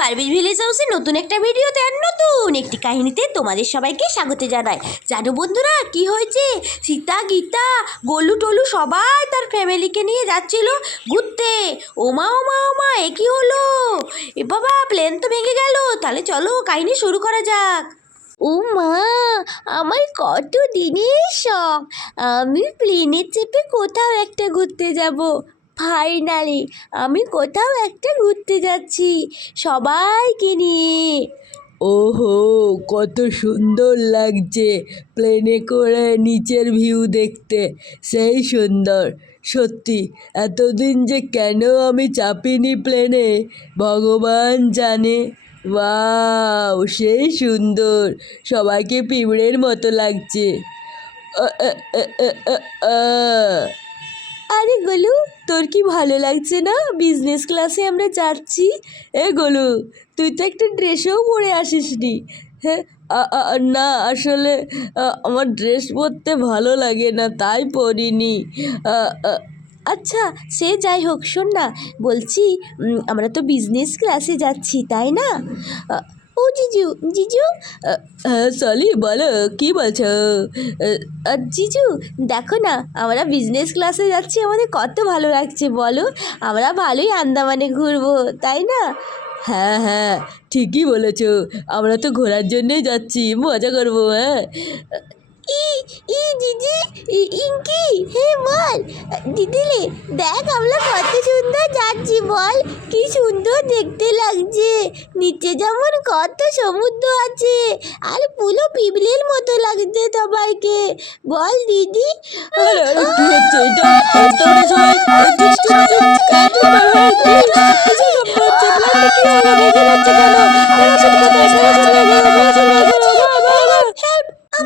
বারবির village হাউসের নতুন একটা ভিডিওতে আর নতুন একটি কাহিনীতে তোমাদের সবাইকে স্বাগত জানাই। জানো বন্ধুরা কি হয়েছে? সীতা, গীতা, গোলু টলু সবাই তার ফ্যামিলিকে নিয়ে যাচ্ছিল ঘুরতে। ওমা ওমা ওমা, এ কি হলো? এ বাবা, প্লেন তো ভেঙে গেল। তাহলে চলো কাহিনী শুরু করা যাক। ও মা, আমার কত দিনের শখ আমি প্লেনে চেপে কোথাও একটা ঘুরতে যাব। ফাইনালি আমি কোথাও একটা ঘুরতে যাচ্ছি সবাইকে নিয়ে। ওহো, কত সুন্দর লাগছে প্লেনে করে নিচের ভিউ দেখতে, সেই সুন্দর। সত্যি এতদিন যে কেন আমি চাপিনি প্লেনে ভগবান জানে। ওয়াও, সেই সুন্দর, সবাইকে পিঁপড়ের মতো লাগছে। আ, আ, আ, আ, আ, আ। আরে গোলু, তোর কি ভালো লাগছে না বিজনেস ক্লাসে আমরা যাচ্ছি? গোলু, তুই তো একটা ড্রেসও পরে আসিসনি। হ্যাঁ, না আসলে আমার ড্রেস পরতে ভালো লাগে না, তাই পরিনি। আচ্ছা, সে যাই হোক, শোন না, বলছি আমরা তো বিজনেস ক্লাসে যাচ্ছি তাই না? ও জিজু, জিজু, হ্যাঁ সলি, বলো কি বলছো? জিজু দেখো না, আমরা বিজনেস ক্লাসে যাচ্ছি, আমাদের কত ভালো লাগছে বলো। আমরা ভালোই আন্দামানে ঘুরবো তাই না? হ্যাঁ হ্যাঁ, ঠিকই বলেছো, আমরা তো ঘোরার জন্যই যাচ্ছি, মজা করবো। হ্যাঁ ই ই দিদি, ইঙ্কি, হে বল দিদিলে, দেখ আমরা কত সুন্দর যাচ্ছি, বল কি সুন্দর দেখতে লাগছে। নিচে যেমন কত সমুদ্র আছে, আর পুরো পিবলের মতো লাগছে সবাইকে, বল দিদি। আরে আরে, কি হচ্ছে এটা? তোমরা সবাই চুপ চুপ চুপ, একদম না ভাই, প্লিজ কিছু শব্দ হচ্ছে, প্লেনটা কি হলো, ভেঙে যাচ্ছে কেন? প্যারাশুট কোথায়? প্যারাশুট বের করো, প্যারাশুট বের করো,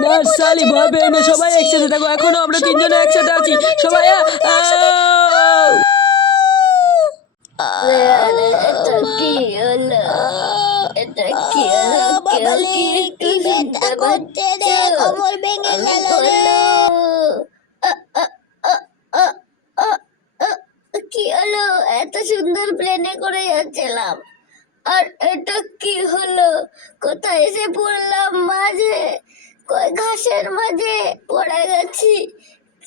না সালি, ভয় পেও না, সবাই একসাথে থাকো, এখনো আমরা তিনজনে একসাথে আছি, সবাই এটা কি হলো? এটা কি হলো? কেউ কি একটু শুনতে পাচ্ছে? কোমর ভেঙে গেল রে। কি হলো? এত সুন্দর প্লেনে করে যাচ্ছিলাম, আর এটা কি হলো? কোথায় এসে পড়লাম? মাঝে কই ঘাসের মাঝে পড়ে গেছি।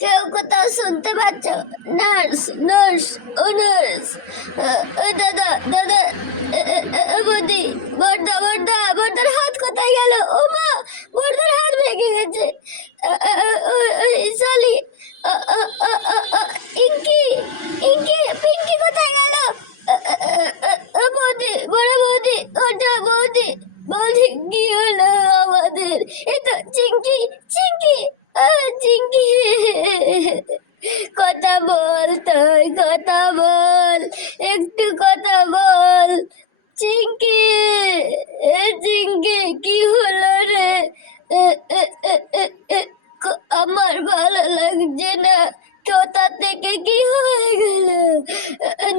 কেউ কোথাও শুনতে পাচ্ছ? নার্স, নার্স, ও নার্স, দাদা, দাদা, বৌদি, বর্দা, বর্দা, বর্দার হাত কোথায় গেল? ও মা, বর্দার হাত ভেঙে গেছে। সলি, ইঙ্কি, ইঙ্কি, পিঙ্কি কোথায় গেল? বৌদি, বড় বৌদি, ওটা বৌদি, বৌদি, কি হলো আমাদের? এই তো চিঙ্কি, চিঙ্কি, চিঙ্কি, কথা বল, তুই কথা বল, একটু কথা বল চিঙ্কি, চিঙ্কি, কি হলো রে? আমার ভালো লাগছে না, কোথা থেকে কি হয়ে গেল?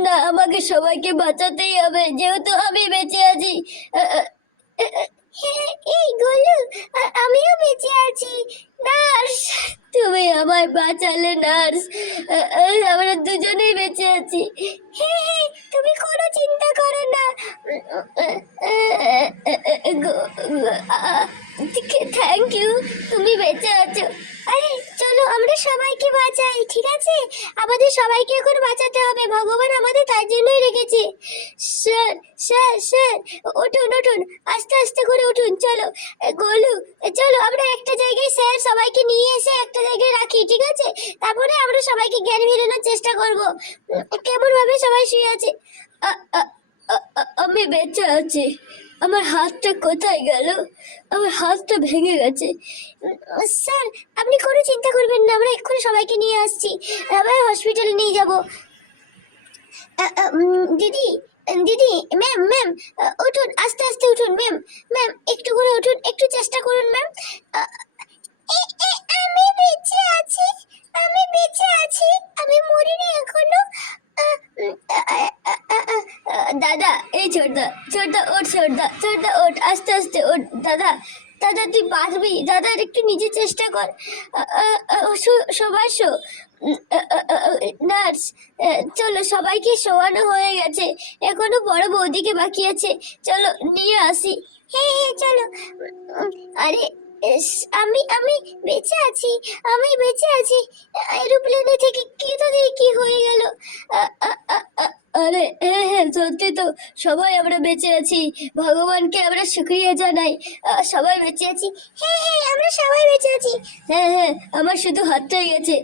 না, আমাকে সবাইকে বাঁচাতেই হবে, যেহেতু আমি বেঁচে আছি। এই গোলু, আমিও বেঁচে আছি। নার্স, তুমি আমায় বাঁচালে নার্স, আমরা দুজনেই বেঁচে আছি। তুমি কোনো চিন্তা করো না। থ্যাংক ইউ, তুমি বেঁচে আছো। আরে চলো আমরা সবাইকে বাঁচাই, ঠিক আছে? আমাদের সবাইকে এখন বাঁচাতে হবে, ভগবান আমাদের তার জন্যই রেখেছে। স্যার, স্যার, স্যার, উঠুন উঠুন, আস্তে আস্তে করে উঠুন। চলো গোলু, চলো আমরা একটা জায়গায় স্যার সবাইকে নিয়ে এসে একটা জায়গায় রাখি, ঠিক আছে? তারপরে আমরা সবাইকে জ্ঞান ফেরানোর চেষ্টা করব। কেমন ভাবে সবাই শুয়ে আছে? আমি বেঁচে আছি। আমার হাতটা কোথায় গেল? আমার হাতটা ভেঙে গেছে। স্যার, আপনি কোনো চিন্তা করবেন না, আমরা এক্ষুনি সবাইকে নিয়ে আসছি, আমরা হসপিটালে নিয়ে যাব। দিদি, দিদি, ম্যাম, ম্যাম, উঠুন, আস্তে আস্তে উঠুন ম্যাম, ম্যাম একটু করে উঠুন, একটু চেষ্টা করুন ম্যাম। আমি বেঁচে আছি, আমি বেঁচে আছি, আমি মরিনি এখনো। দাদা, এই ছোটদা, ছোটদা ওঠ, ছোটদা, ছোটদা ওঠ, আস্তে আস্তে ওঠ দাদা। দাদা তুই বাঁচবি, দাদা আর একটু নিজে চেষ্টা কর। সবাই শো। নার্স, চলো, সবাইকে শোয়ানো হয়ে গেছে, এখনো বড় বৌদিকে বাকি আছে, চলো নিয়ে আসি। হ্যাঁ হ্যাঁ চলো। আরে আমি আমি বেঁচে আছি, আমি বেঁচে আছি। এরোপ্লেনে থেকে কি তাদের কি হয়ে গেল? আরে হ্যাঁ হ্যাঁ সত্যি তো, সবাই আমরা বেঁচে আছি, ভগবানকে আমরা শুকরিয়া জানাই। সবাই বেঁচে আছি। হ্যাঁ হ্যাঁ আমরা সবাই বেঁচে আছি। হ্যাঁ হ্যাঁ আমার শুধু হাতটাই গেছে।